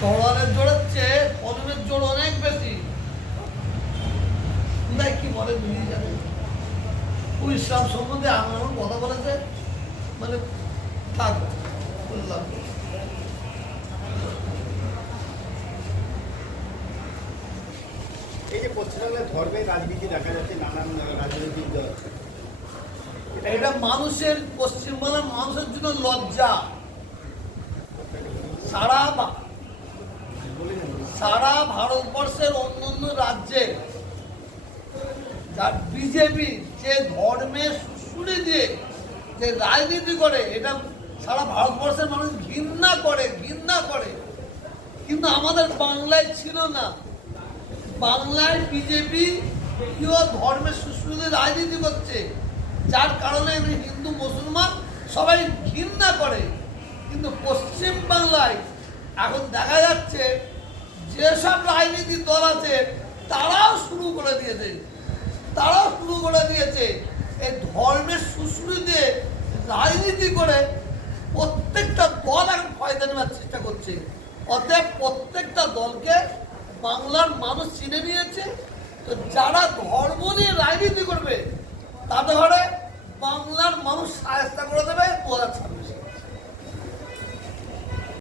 তলোয়ারের জোরের চেয়ে কলমের জোর অনেক বেশি। কি বলে বুঝিয়ে যাবে। ও ইসলাম সম্বন্ধে এমন কথা বলেছে, মানে থাক বললাম। এই যে পশ্চিমবঙ্গের ধর্মের রাজনীতি দেখা যাচ্ছে, নানান রাজনৈতিক দল, এটা মানুষের, পশ্চিমবাংলার মানুষের জন্য লজ্জা। সারা ভারতবর্ষের অন্যান্য রাজ্যে যার বিজেপি যে ধর্মের সুশুরি দিয়ে যে রাজনীতি করে, এটা সারা ভারতবর্ষের মানুষ ঘৃণা করে। কিন্তু আমাদের বাংলায় ছিল না। বাংলায় বিজেপি কেউ ধর্মের সুশুরি দিয়ে রাজনীতি করছে, যার কারণে হিন্দু মুসলমান সবাই ঘৃণা করে। কিন্তু পশ্চিম বাংলায় এখন দেখা যাচ্ছে যেসব রাজনীতির দল আছে তারাও শুরু করে দিয়েছে এই ধর্মের সুশুরি দিয়ে রাজনীতি করে প্রত্যেকটা দল এখন ফায়দা নেওয়ার চেষ্টা করছে। অতএব প্রত্যেকটা দলকে বাংলার মানুষ চিনে নিয়েছে। তো যারা ধর্ম নিয়ে রাজনীতি করবে তাদের